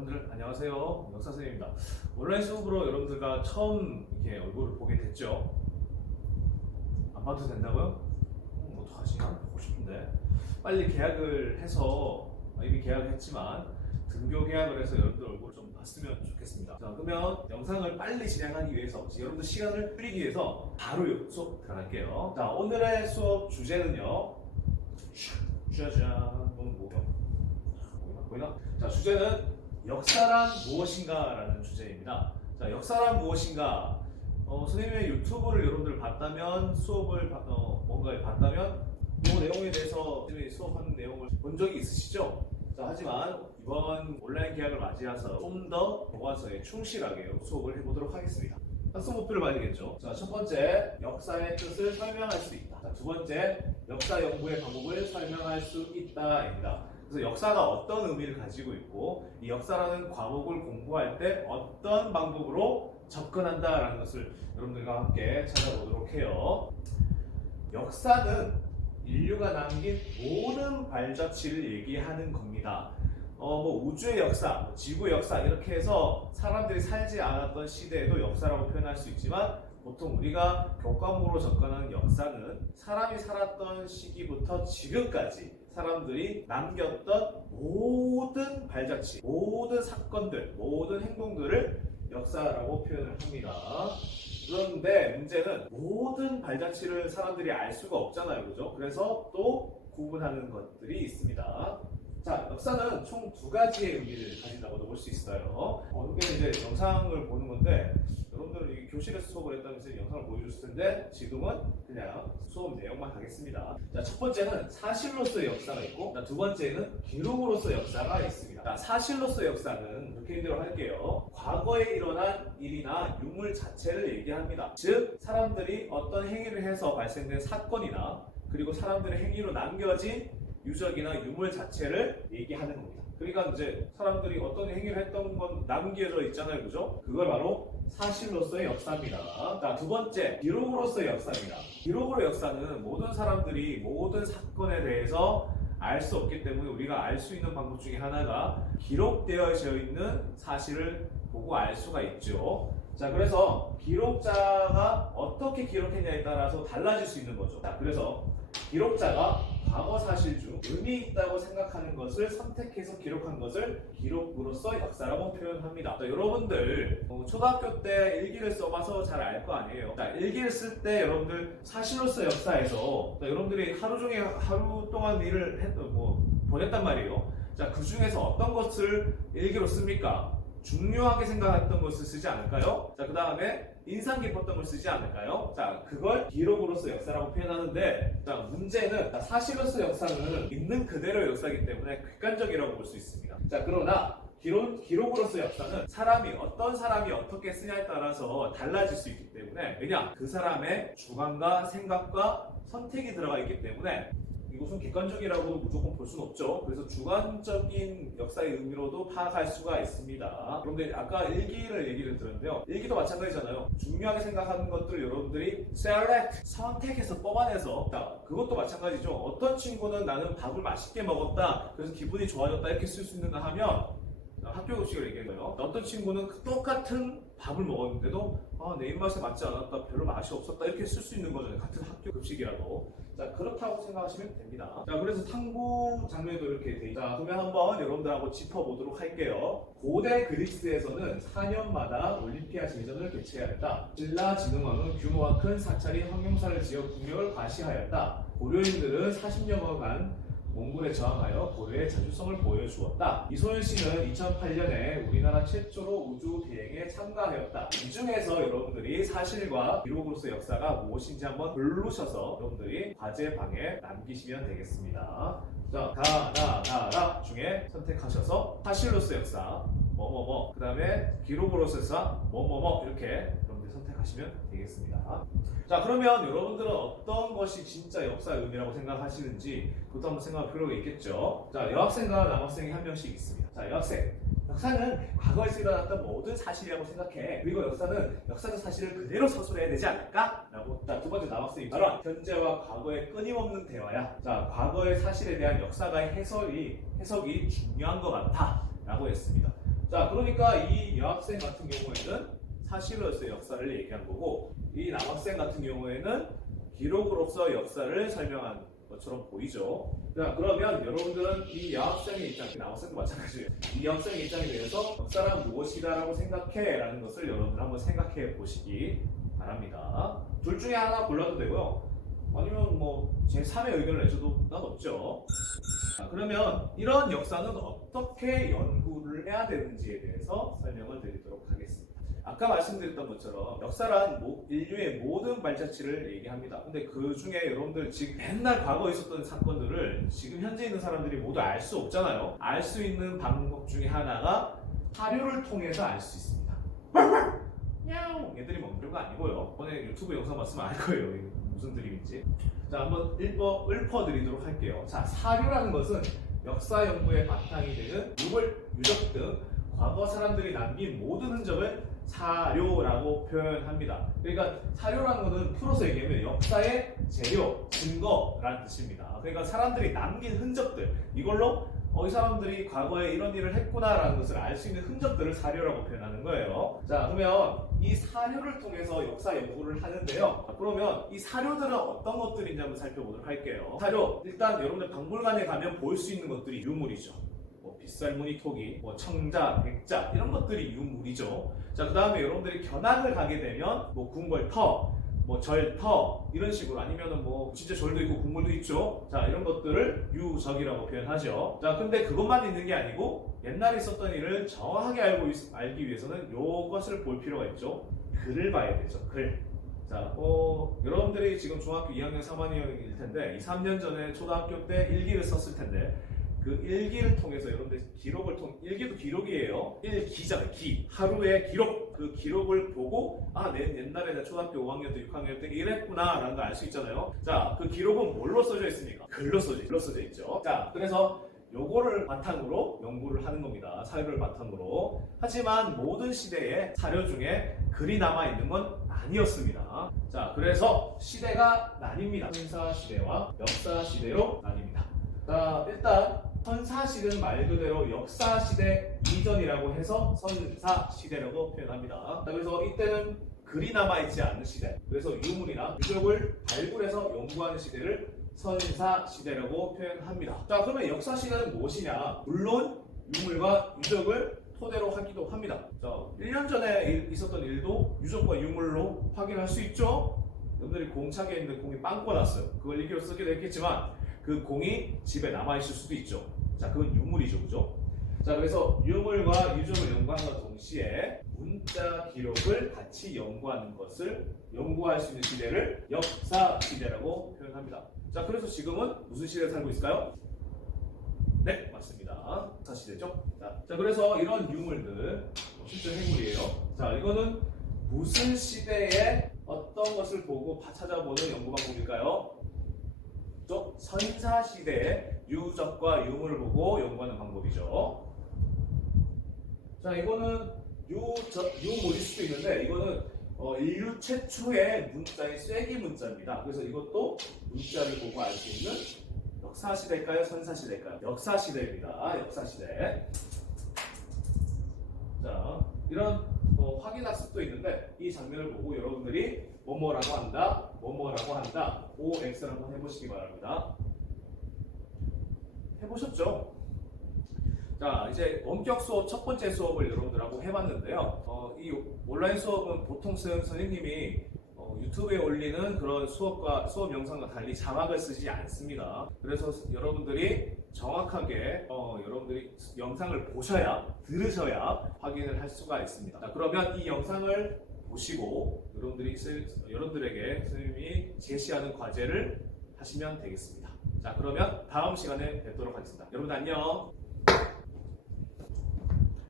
여러분들 안녕하세요. 역사 선생님입니다. 온라인 수업으로 여러분들과 처음 이렇게 얼굴을 보게 됐죠. 안 봐도 된다고요? 어떡하지? 보고 싶은데 빨리 계약을 해서 이미 계약을 했지만 등교 계약을 해서 여러분들 얼굴을 좀 봤으면 좋겠습니다. 자, 그러면 영상을 빨리 진행하기 위해서 여러분들 시간을 줄이기 위해서 바로 수업 들어갈게요. 자, 오늘의 수업 주제는요. 짜잔. 오늘 뭐야? 보이나? 자, 주제는 역사란 무엇인가 라는 주제입니다. 자, 역사란 무엇인가? 선생님의 유튜브를 여러분들 봤다면 수업을 뭔가를 봤다면 이 내용에 대해서 선생님이 수업하는 내용을 본 적이 있으시죠? 자, 하지만 이번 온라인 계약을 맞이해서 좀 더 교과서에 충실하게 수업을 해보도록 하겠습니다. 학습 목표를 봐야 되겠죠. 자, 첫 번째, 역사의 뜻을 설명할 수 있다. 자, 두 번째, 역사 연구의 방법을 설명할 수 있다입니다. 그래서 역사가 어떤 의미를 가지고 있고 이 역사라는 과목을 공부할 때 어떤 방법으로 접근한다라는 것을 여러분들과 함께 찾아보도록 해요. 역사는 인류가 남긴 모든 발자취를 얘기하는 겁니다. 우주의 역사, 지구의 역사 이렇게 해서 사람들이 살지 않았던 시대에도 역사라고 표현할 수 있지만 보통 우리가 교과목으로 접근하는 역사는 사람이 살았던 시기부터 지금까지 사람들이 남겼던 모든 발자취, 모든 사건들, 모든 행동들을 역사라고 표현을 합니다. 그런데 문제는 모든 발자취를 사람들이 알 수가 없잖아요. 그죠? 그래서 또 구분하는 것들이 있습니다. 자, 역사는 총 두 가지의 의미를 가진다고도 볼 수 있어요. 이게 이제 영상을 보는 건데 여러분들 교실에서 수업을 했다면서 영상을 보여줬을 텐데 지금은 그냥 수업 내용만 하겠습니다. 자, 첫 번째는 사실로서의 역사가 있고 두 번째는 기록으로서의 역사가 있습니다. 자, 사실로서의 역사는 이렇게 얘기를 할게요. 과거에 일어난 일이나 유물 자체를 얘기합니다. 즉 사람들이 어떤 행위를 해서 발생된 사건이나 그리고 사람들의 행위로 남겨진 유적이나 유물 자체를 얘기하는 겁니다. 그러니까 이제 사람들이 어떤 행위를 했던 건 남겨져 있잖아요. 그죠? 그걸 바로 사실로서의 역사입니다. 자, 두 번째, 기록으로서의 역사입니다. 기록으로의 역사는 모든 사람들이 모든 사건에 대해서 알 수 없기 때문에 우리가 알 수 있는 방법 중에 하나가 기록되어져 있는 사실을 보고 알 수가 있죠. 자, 그래서 기록자가 어떻게 기록했냐에 따라서 달라질 수 있는 거죠. 자, 그래서 기록자가 과거 사실 중 의미 있다고 생각하는 것을 선택해서 기록한 것을 기록으로서 역사라고 표현합니다. 자, 여러분들 초등학교 때 일기를 써봐서 잘 알 거 아니에요. 자, 일기를 쓸 때 여러분들 사실로서 역사에서 여러분들이 하루 종일 하루 동안 일을 보냈단 말이에요. 자, 그 중에서 어떤 것을 일기로 씁니까? 중요하게 생각했던 것을 쓰지 않을까요? 자, 그 다음에 인상 깊었던 걸 쓰지 않을까요? 자, 그걸 기록으로서 역사라고 표현하는데, 자, 문제는 사실로서 역사는 있는 그대로의 역사이기 때문에 객관적이라고 볼 수 있습니다. 자, 그러나 기록으로서 역사는 어떤 사람이 어떻게 쓰냐에 따라서 달라질 수 있기 때문에, 왜냐? 그 사람의 주관과 생각과 선택이 들어가 있기 때문에 이것은 객관적이라고 무조건 볼 수는 없죠. 그래서 주관적인 역사의 의미로도 파악할 수가 있습니다. 그런데 아까 일기를 얘기를 들었는데요. 일기도 마찬가지잖아요. 중요하게 생각하는 것들을 여러분들이 select, 선택해서 뽑아내서, 자, 그것도 마찬가지죠. 어떤 친구는 나는 밥을 맛있게 먹었다, 그래서 기분이 좋아졌다 이렇게 쓸 수 있는가 하면 학교 급식을 얘기해요. 어떤 친구는 똑같은 밥을 먹었는데도 내 입맛에 맞지 않았다, 별로 맛이 없었다 이렇게 쓸 수 있는 거잖아요. 같은 학교 급식이라도. 자, 그렇다고 생각하시면 됩니다. 자, 그래서 탐구 장면도 이렇게 돼 있다. 그러면 한번 여러분들하고 짚어보도록 할게요. 고대 그리스에서는 4년마다 올림피아 제전을 개최하였다. 신라 진흥왕은 규모가 큰 사찰인 황룡사를 지어 국력을 과시하였다. 고려인들은 40여년간 몽골에 저항하여 고려의 자주성을 보여주었다. 이소연 씨는 2008년에 우리나라 최초로 우주 비행에 참가하였다. 이 중에서 여러분들이 사실과 기록으로서 역사가 무엇인지 한번 고르셔서 여러분들이 과제방에 남기시면 되겠습니다. 자, 가라 중에 선택하셔서 사실로서 역사 뭐뭐뭐, 그 다음에 기록으로서 역사 뭐뭐뭐 이렇게 여러분들이 선택하시면 되겠습니다. 자, 그러면 여러분들은 어떤 것이 진짜 역사의 의미라고 생각하시는지 그것도 한번 생각할 필요가 있겠죠. 자, 여학생과 남학생이 한 명씩 있습니다. 자, 여학생, 역사는 과거에서 일어났던 모든 사실이라고 생각해. 그리고 역사는 역사적 사실을 그대로 서술해야 되지 않을까? 라고. 자, 두 번째 남학생이 바로 현재와 과거의 끊임없는 대화야. 자, 과거의 사실에 대한 역사가의 해석이 중요한 것 같아 라고 했습니다. 자, 그러니까 이 여학생 같은 경우에는 사실로서의 역사를 얘기한 거고, 이 남학생 같은 경우에는 기록으로서 역사를 설명한 것처럼 보이죠. 자, 그러면 여러분들은 이 여학생의 입장, 남학생도 마찬가지예요. 이 여학생의 입장에 대해서 역사란 무엇이다라고 생각해 라는 것을 여러분들 한번 생각해 보시기 바랍니다. 둘 중에 하나 골라도 되고요. 아니면 뭐 제3의 의견을 내셔도 상관없죠. 자, 그러면 이런 역사는 어떻게 연구를 해야 되는지에 대해서 설명을 드리도록 하겠습니다. 아까 말씀드렸던 것처럼 역사란 인류의 모든 발자취를 얘기합니다. 근데 그 중에 여러분들 지금 옛날 과거에 있었던 사건들을 지금 현재 있는 사람들이 모두 알 수 없잖아요. 알 수 있는 방법 중에 하나가 사료를 통해서 알 수 있습니다. 야옹! 얘들이 먹는 거 아니고요. 이번에 유튜브 영상 봤으면 알 거예요. 이게 무슨 드림인지. 자, 한번 읊어드리도록 할게요. 자, 사료라는 것은 역사 연구의 바탕이 되는 유적 등 과거 사람들이 남긴 모든 흔적을 사료라고 표현합니다. 그러니까 사료라는 것은 풀어서 얘기하면 역사의 재료, 증거라는 뜻입니다. 그러니까 사람들이 남긴 흔적들, 이걸로 이 사람들이 과거에 이런 일을 했구나라는 것을 알 수 있는 흔적들을 사료라고 표현하는 거예요. 자, 그러면 이 사료를 통해서 역사 연구를 하는데요. 자, 그러면 이 사료들은 어떤 것들인지 한번 살펴보도록 할게요. 사료, 일단 여러분들 박물관에 가면 볼 수 있는 것들이 유물이죠. 빗살무늬 토기, 청자, 백자 이런 것들이 유물이죠. 자, 그 다음에 여러분들이 견학을 가게 되면 궁궐터, 절터 이런 식으로, 아니면은 진짜 절도 있고 궁궐도 있죠. 자, 이런 것들을 유적이라고 표현하죠. 자, 근데 그것만 있는 게 아니고 옛날에 있었던 일을 정확하게 알기 위해서는 이것을 볼 필요가 있죠. 글을 봐야 되죠. 글. 자, 여러분들이 지금 중학교 2학년, 3학년일 텐데 2, 3년 전에 초등학교 때 일기를 썼을 텐데 그 일기를 통해서 여러분들 일기도 기록이에요. 일기잖아요. 하루의 기록. 그 기록을 보고 내 옛날에 나 초등학교 5학년 때 6학년 때 이랬구나 라는 걸 알 수 있잖아요. 자, 그 기록은 뭘로 써져 있습니까? 글로 써져 있죠. 자, 그래서 요거를 바탕으로 연구를 하는 겁니다. 사료를 바탕으로. 하지만 모든 시대에 사료 중에 글이 남아있는 건 아니었습니다. 자, 그래서 시대가 나뉩니다. 선사시대와 역사시대로 나뉩니다. 자, 일단 선사시대는 말 그대로 역사시대 이전이라고 해서 선사시대라고 표현합니다. 자, 그래서 이때는 글이 남아있지 않은 시대, 그래서 유물이나 유적을 발굴해서 연구하는 시대를 선사시대라고 표현합니다. 자, 그러면 역사시대는 무엇이냐? 물론 유물과 유적을 토대로 하기도 합니다. 자, 1년 전에 있었던 일도 유적과 유물로 확인할 수 있죠? 여러분들이 공차게 있는 공이 빵꾸 났어요. 그걸 일기로 쓰기도 했겠지만 그 공이 집에 남아있을 수도 있죠. 자, 그건 유물이죠. 그죠? 자, 그래서 유물과 유적을 연구하는 동시에 문자 기록을 같이 연구하는 것을 연구할 수 있는 시대를 역사시대라고 표현합니다. 자, 그래서 지금은 무슨 시대에 살고 있을까요? 네, 맞습니다. 역사시대죠. 자, 그래서 이런 유물들 실제 해물이에요. 자, 이거는 무슨 시대에 어떤 것을 보고 찾아보는 연구 방법일까요? 선사시대의 유적과 유물을 보고 연구하는 방법이죠. 자, 이거는 유물일 수도 있는데 이거는 인류 최초의 문자인 쐐기 문자입니다. 그래서 이것도 문자를 보고 알 수 있는 역사시대일까요? 선사시대일까요? 역사시대입니다. 역사시대. 자, 이런 확인학습도 있는데 이 장면을 보고 여러분들이 뭐뭐라고 한다, 뭐뭐라고 한다, OX를 한번 해보시기 바랍니다. 해보셨죠? 자, 이제 원격 수업 첫 번째 수업을 여러분들하고 해봤는데요. 이 온라인 수업은 보통 선생님이 유튜브에 올리는 그런 수업 영상과 달리 자막을 쓰지 않습니다. 그래서 여러분들이 정확하게 여러분들이 영상을 보셔야, 들으셔야 확인을 할 수가 있습니다. 자, 그러면 이 영상을 보시고 여러분들에게 선생님이 제시하는 과제를 하시면 되겠습니다. 자, 그러면 다음 시간에 뵙도록 하겠습니다. 여러분 안녕.